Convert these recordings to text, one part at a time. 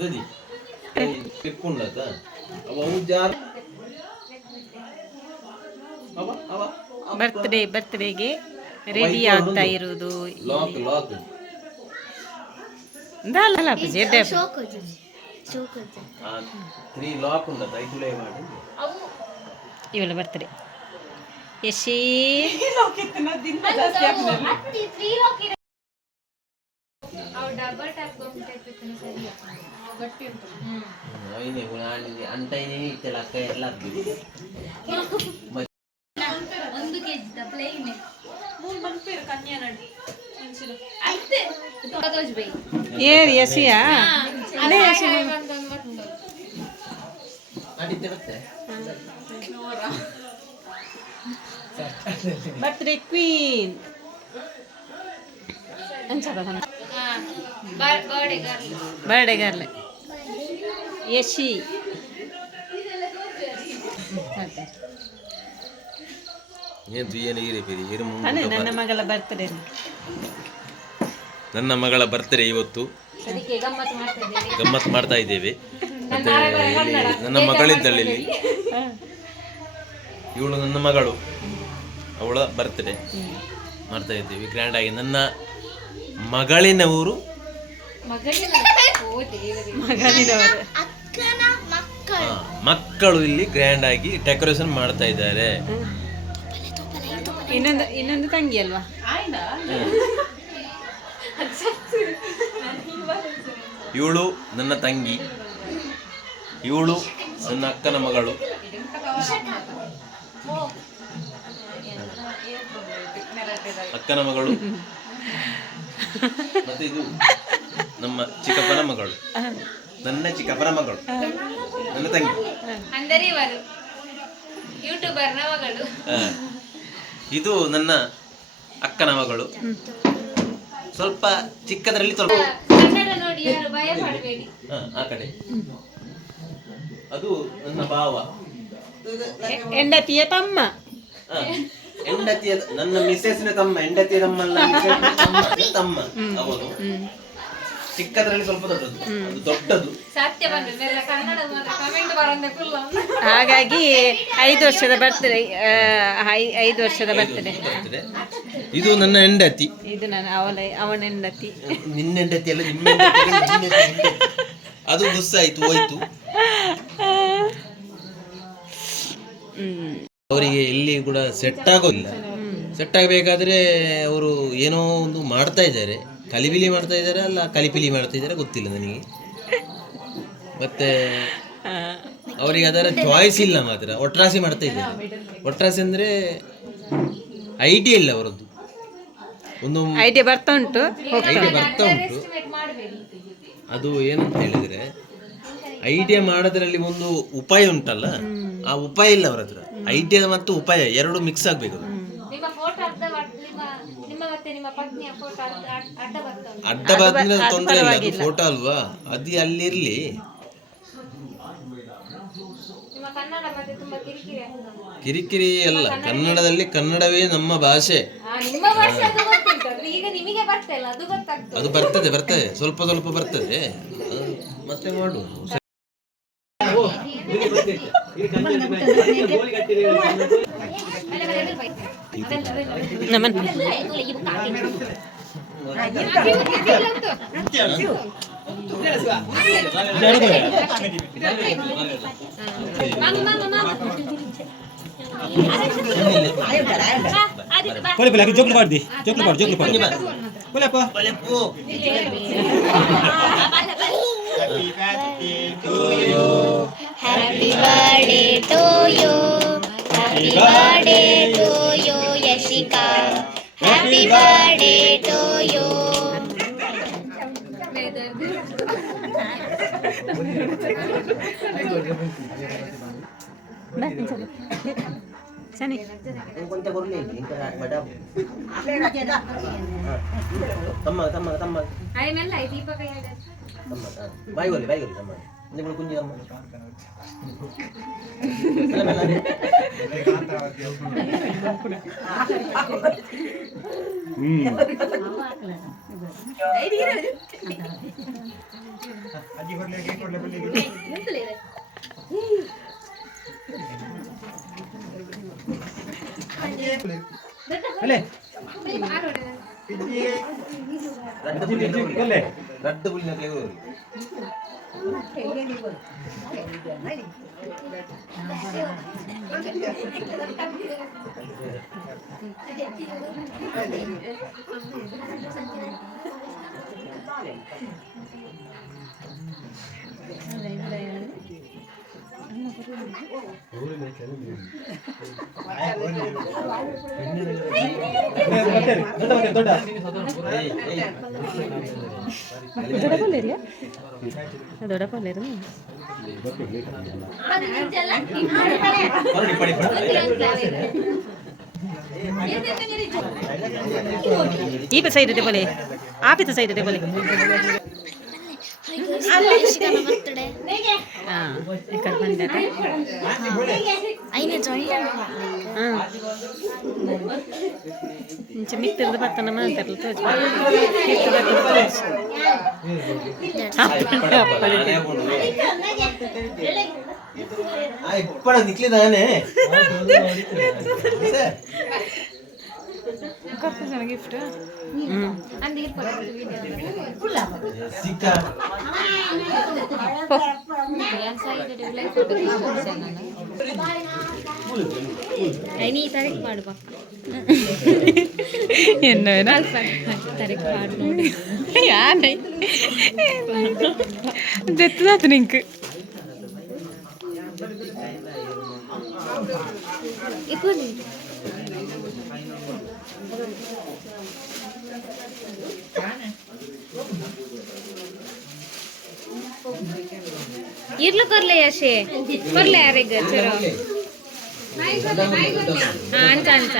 ದದಿ ಪೆಕ್ಕುಂಡತ ಅವು jar ಬರ್ತ್ಡೇಗೆ ready ಆಗ್ತಾ ಇರುವುದು ಲಾಕ್ ಲಾಕ್ ದಾಲಲ್ಲ ಜೆಡ್ಡೆ ತ್ರೀ ಲಾಕ್ ಉಂಡತ ಐದುಲೇ ಮಾಡಿ ಇವಳ ಬರ್ತ್ಡೇ ಯಶಿ ಅಂಟೈನೇ ಇತ್ತಲ್ಲ ಅಕ್ಕ ಎಲ್ಲ ಏರ್ ಯಶಿಯಾ birthday queen birthday girl Yashi ನನ್ನ ಮಗಳ ಬರ್ತ್ಡೇ ನನ್ನ ಮಗಳ ಬರ್ತ್ಡೇ ಇವತ್ತು ಗಮ್ಮತ್ತು ಮಾಡ್ತಾ ಇದ್ದೇವೆ. ಮತ್ತೆ ನನ್ನ ಮಗಳಿದ್ದಳು ಇಲ್ಲಿ, ಇವಳು ನನ್ನ ಮಗಳು, ಅವಳ ಬರ್ತ್ಡೇ ಮಾಡ್ತಾ ಇದ್ದೀವಿ ಗ್ರ್ಯಾಂಡ್ ಆಗಿ. ನನ್ನ ಮಗಳಿನ ಊರು ಮಕ್ಕಳು ಇಲ್ಲಿ ಗ್ರ್ಯಾಂಡ್ ಆಗಿ ಡೆಕೋರೇಷನ್ ಮಾಡ್ತಾ ಇದ್ದಾರೆ. ಇನ್ನೊಂದು ತಂಗಿ ಅಲ್ವಾ? ಇವಳು ನನ್ನ ತಂಗಿ, ಇವಳು ನನ್ನ ಅಕ್ಕನ ಮಗಳು. ಅಕ್ಕನ ಮಗಳು ಮತ್ತೆ ಇದು ನಮ್ಮ ಚಿಕ್ಕಪ್ಪನ ಮಗಳು, ನನ್ನ ಚಿಕ್ಕಪ್ಪನ ಮಗಳು, ನನ್ನ ತಂಗಿ. ಇದು ನನ್ನ ಅಕ್ಕನ ಮಗಳು, ಸ್ವಲ್ಪ ಚಿಕ್ಕದರಲ್ಲಿ ಸ್ವಲ್ಪ ಆ ಕಡೆ. ಅದು ನನ್ನ ಭಾವ, ಹೆಂಡತಿಯ ತಮ್ಮ, ಹೆಂಡತಿಯ ನನ್ನ ಮಿಸೆಸ್ನ ತಮ್ಮ, ಹೆಂಡತಿಯ ತಮ್ಮಲ್ಲ ತಮ್ಮ. ಅವನು ಚಿಕ್ಕದ್ರಲ್ಲಿ ಸ್ವಲ್ಪ ದೊಡ್ಡದು, ಅದು ದೊಡ್ಡದು. ಹಾಗಾಗಿ 5 ವರ್ಷದ ಬರ್ತ್ಡೇ, 5 ವರ್ಷದ ಬರ್ತ್ಡೇ. ಇದು ನನ್ನ ಹೆಂಡತಿ, ಇದು ಅವನ ಹೆಂಡತಿ. ನಿನ್ನ ಹೆಂಡತಿ ಅಲ್ಲ, ನಿಮ್ಮ ಹೆಂಡತಿ. ಅದು ದುಸ್ಸಾಯ್ತು, ಹೋಯ್ತು. ಅವರಿಗೆ ಎಲ್ಲಿ ಕೂಡ ಸೆಟ್ ಆಗೋದಿಲ್ಲ. ಸೆಟ್ ಆಗಬೇಕಾದ್ರೆ ಅವರು ಏನೋ ಒಂದು ಮಾಡ್ತಾ ಇದ್ದಾರೆ, ಕಲಿಬಿಲಿ ಮಾಡ್ತಾ ಇದ್ದಾರೆ, ಅಲ್ಲ ಕಲಿಪಿಲಿ ಮಾಡ್ತಾ ಇದ್ದಾರೆ, ಗೊತ್ತಿಲ್ಲ ನನಗೆ. ಮತ್ತೆ ಅವರಿಗೆ ಅದರ ಚಾಯ್ಸ್ ಇಲ್ಲ, ಮಾತ್ರ ಒಟ್ರಾಸಿ ಮಾಡ್ತಾ ಇದ್ದಾರೆ. ಒಟ್ರಾಸಿ ಅಂದರೆ ಐಡಿಯಾ ಇಲ್ಲ ಅವರದ್ದು, ಒಂದು ಐಡಿಯಾ ಬರ್ತಾ ಉಂಟು. ಅದು ಏನಂತ ಹೇಳಿದ್ರೆ, ಐಡಿಯಾ ಮಾಡೋದ್ರಲ್ಲಿ ಒಂದು ಉಪಾಯ ಉಂಟಲ್ಲ, ಆ ಉಪಾಯ ಇಲ್ಲ ಅವರ ಹತ್ರ. ಐಡಿಯಾ ಮತ್ತು ಉಪಾಯ ಎರಡು ಮಿಕ್ಸ್ ಆಗ್ಬೇಕು. ಅಡ್ಡ ಬಂದ್ರೆ ತೊಂದರೆ ಇಲ್ಲ, ಅದು ಫೋಟೋ ಅಲ್ವಾ, ಅದು ಅಲ್ಲಿರ್ಲಿ. ಕಿರಿಕಿರಿ ಅಲ್ಲ, ಕನ್ನಡದಲ್ಲಿ ಕನ್ನಡವೇ ನಮ್ಮ ಭಾಷೆ. ಅದು ಬರ್ತದೆ ಸ್ವಲ್ಪ ಸ್ವಲ್ಪ ಬರ್ತದೆ, ಮತ್ತೆ ಮಾಡು. ನಮನ್ ಜೋಕ್ಲು ಮಾಡ್ದಿ, ಜೋಕ್ಲು ಮಾಡಿ ಬೋಲಪ್ಪ. Happy birthday to you, happy birthday to you, Yashika. Happy birthday to you. Sani. Tama. Ay mella, hindi pa kaya. Bayi goli tama. Hindi mo kunji tama. ಅಲ್ಲೇ ರಡ್ಡು ಪುಳಿನ ಫ್ಲೇವರ್ ದೊಡ್ಡ ದೊಡ್ಡ ಪಲ್ಲೇರು ಈ ಸೈಡ್ ಇದೆ ಬಲೆ ಆಪಿತ ಸೈಡ್ ಇದೆ ಬಲೆ ಬರ್ತಡೆ ಹಾಂ ಈ ಕಡೆ ಬಂದಿದೆ ಐನ ಜಾಯಿಂಟ್ ಇಂಚೆ ಮಿಕ್ತಿರ್ದು ಬರ್ತನ ಮಾಡ್ತಾರಲ್ಲ ತೋಚ್ ಇಪ್ಪಡ ನಿಕ್ಲಿದಾನೆ ಗಿಫ್ಟ್ ಸಿಕ್ಕ ನೀ ತಾರೀಕು ಮಾಡು ಪಕ್ಕ ಎನ್ನೇನ ತಾರೀಕು ಮಾಡು ನೋಡಿ ಯಾನೈ ದೆತ್ತದಾತು ನಿಂಕ್ ఇప్పుడు ಇರ್ಲು ಕೊರ್ಲೆ ಯಶೆ ಕೊರ್ಲೆ ಯಾರಿಗ ಚರೋ ಅಂಚ ಅಂಚ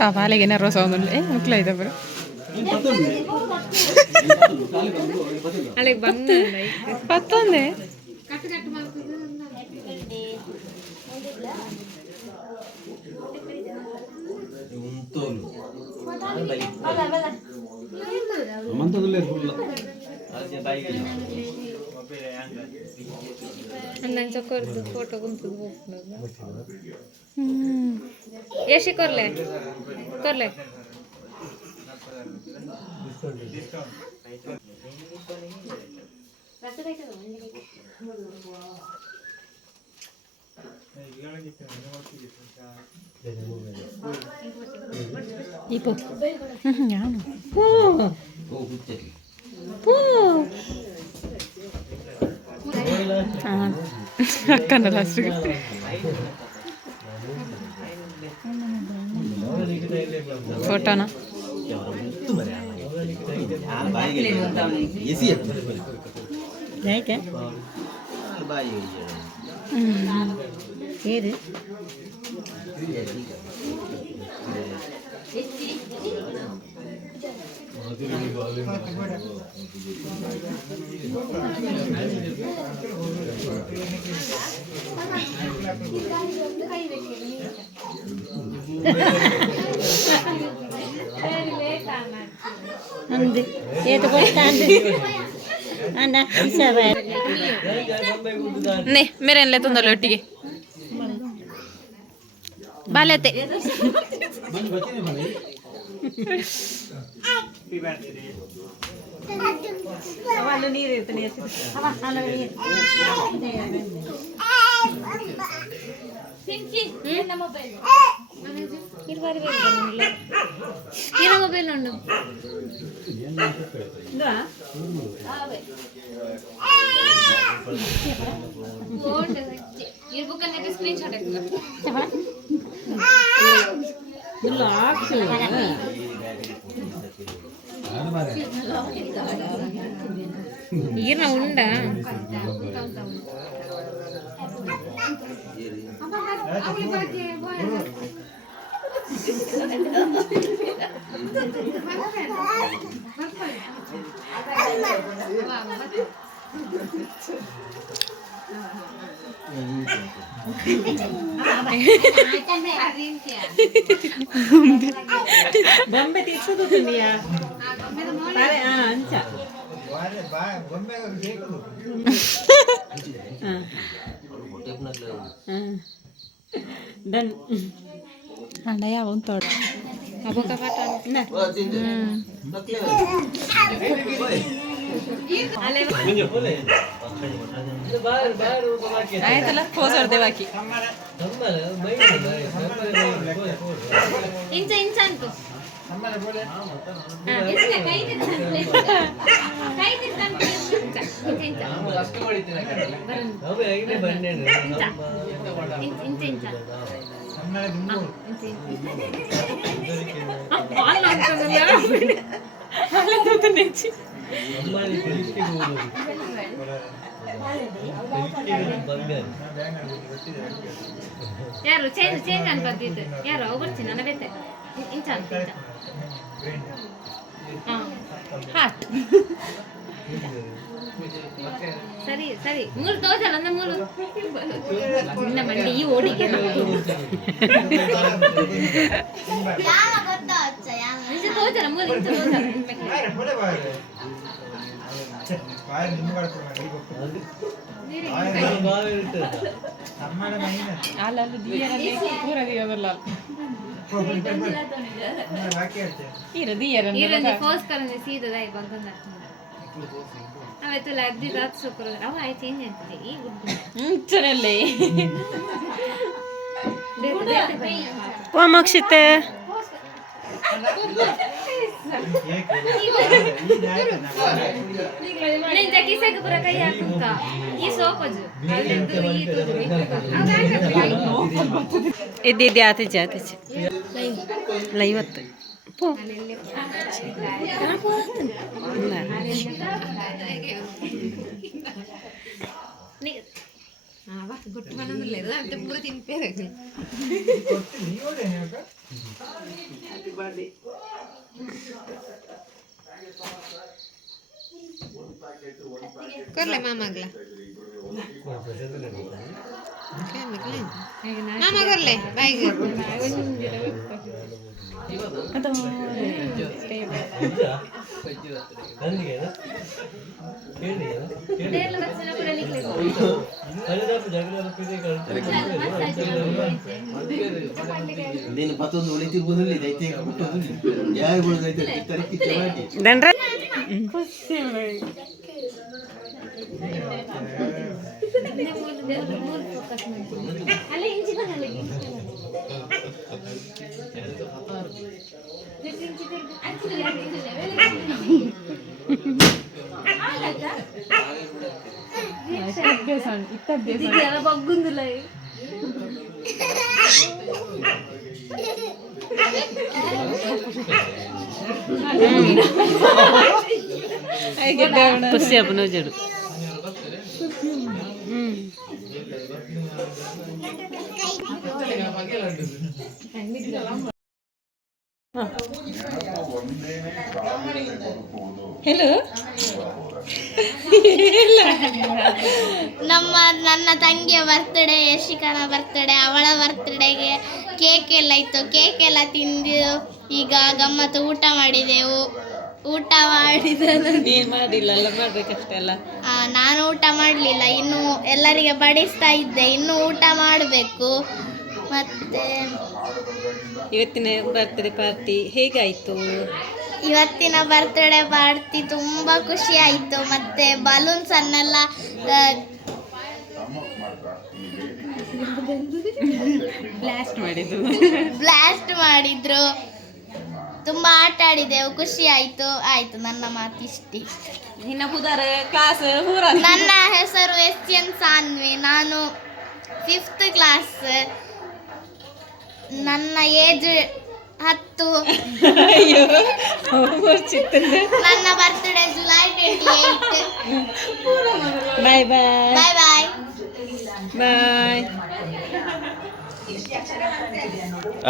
ಆ ಬಾಲೆಗೆ ಏನಾರು ಸೌಂಡ್ ಮುಕ್ಲ ಇದೆ ಬರು ಅಲ್ಲಿಗೆ ಬಂದ ಪತ್ತೊಂದೆ ಅಂದಂಚ ಕೊರ್ದು ಫೋಟೋ ಕುಂತದ್ದು ಎಷ್ಟಿ ಕೊರ್ಲೆ ಕೊರ್ಲೆ ಇಪ್ಪು ಯಾನು ಅಕ್ಕನ ಲಾಸ್ಟ್ ಫೋಟೋನ ಯಾಕೆ ಏರು ಮೇರೆಲ್ಲ ತಂದಲ್ಲ ಒಟ್ಟಿಗೆ ಬಾಲ್ಯತೆ ನೀರು ಇರ್ತಾನೆ ಮೊಬೈಲ್ ಉಂಡು ಇರ್ಬೇಕನ್ನಕ್ಕೆ ಸ್ಕ್ರೀನ್ ಶಾಟ್ ಈರ್ನ ಉಂಡ ಬೊಂಬೆ ತಿರ್ಸೋದು ತಿಂದಿಯಾ ಬಾರೆ ಅಂಚ ಡನ್ ಹಣ ಯಾವ ತೋಡ ಆಯ್ತಲ್ಲ ಪೋಸ್ ಹೊಡೆದೆ ಬಾಕಿ ಇಂಚ ಇಂಚ ಅಂತು ಕೈ ಯಾರು ಚೇಂಜ್ ಚೇಂಜ್ ಅನ್ಕೋತಿದ್ದು ಯಾರು ಅವು ಬರ್ತೀನಿ ನನ್ನ ಬೇತೆ ಇಂಚ ಅಂತ ಹಾಟ್ ಸರಿ ಸರಿ ಮೂರು ತೋಜಲ್ಲ ಅಂದ ಮೂರು ನಿನ್ನ ಮಂಡಿ ಈ ಓಡಿಗೆ ನಿಜ ತೋಜಲ್ಲ ಮೂರು ಇಂಚ ಅಲ್ಲಲ್ಲಿ ದಿಯರಲ್ಲಿ ಪೂರ ದಿಯೋದಲ್ಲ ಇರ ದಿಯರನ್ನ ಈರಂದಿ ಫೋರ್ಸ್ ಕರಂದಿ ಸೀದಾ ಬಂದ ಅವೆ ತುಲ ಅದ್ದಿ ರಾತ್ ಸುಕ್ರ ಅವ ಆಯ್ ಚೇಂಜ್ ಆಗ್ತದೆ ಈ ಗುಡ್ ಚನಲ್ಲೇ ಓ ಮೋಕ್ಷಿತ ನಿನ್ ಜಕಿಸಕ್ಕೆ ಪುರ ಕೈ ಹಾಕುತ್ತ ಈ ಸೋಪಜು ಅಲ್ಲಿಂದು ಈ ತುದು ಇದ್ದಿದ್ದೆ ಆತಿಜೆ ಆತಿಜೆ ಲೈವತ್ತು ಪೋ ಗುಟ್ಟು ಮನೊಂದಿಲ್ಲ ಅಂತ ಪೂರ ತಿನ್ಪೇಬೇಕು ಕೊರ್ಲೆ ಮಾಮಾಗ್ಲ ಮಾಮ ಕೊರ್ಲೆ ಬಾಯಿಗೆ ನೀನು ಮತ್ತೊಂದು ಉಳಿತಿರ್ಬೋದು ಯಾರು ದಂಡ್ರ ಅಲ್ಲೇ ಇಂಚಿ ಬಂದಲ್ಲ ಬಗ್ಗುಂದಿಲ್ಲ ಖುಷಿ ಹಬ್ಬನ ಜಡು ಹೆಲೋ ನನ್ನ ತಂಗಿಯ ಬರ್ತ್ಡೇ ಯಶಿಕನ ಬರ್ತ್ಡೇ ಅವಳ ಬರ್ತ್ಡೇಗೆ ಕೇಕ್ ಎಲ್ಲ ಇತ್ತು. ಕೇಕ್ ಎಲ್ಲ ತಿಂದು ಈಗ ಗಮ್ಮತ್ತು ಊಟ ಮಾಡಿದೆವು. ಊಟ ನೀನ್ ಮಾಡಿಲ್ಲ ಮಾಡ್ಬೇಕಷ್ಟೆಲ್ಲ. ನಾನು ಊಟ ಮಾಡಲಿಲ್ಲ, ಇನ್ನು ಎಲ್ಲರಿಗೆ ಬಡಿಸ್ತಾ ಇದ್ದೆ, ಇನ್ನು ಊಟ ಮಾಡಬೇಕು. ಮತ್ತೆ ಇವತ್ತಿನ ಬರ್ತ್ಡೇ ಪಾರ್ಟಿ ಹೇಗಾಯಿತು? ಇವತ್ತಿನ ಬರ್ತ್ಡೇ ಪಾರ್ಟಿ ತುಂಬ ಖುಷಿ ಆಯಿತು. ಮತ್ತು ಬಲೂನ್ಸನ್ನೆಲ್ಲ ಬ್ಲಾಸ್ಟ್ ಮಾಡಿದ್ರು. ತುಂಬ ಆಟ ಆಡಿದೆವು, ಖುಷಿ ಆಯಿತು. ಆಯಿತು, ನನ್ನ ಮಾತಿಷ್ಟೇ. ನಿನ್ನ ಪುದರ್ ಕ್ಲಾಸ್ ನನ್ನ ಹೆಸರು SN ಸಾನ್ವಿ, ನಾನು 5th ಕ್ಲಾಸ್. ನನ್ನ ಏಜ್ 10. ನನ್ನ birthday July 28. Bye bye bye bye bye.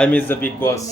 I miss the big boss.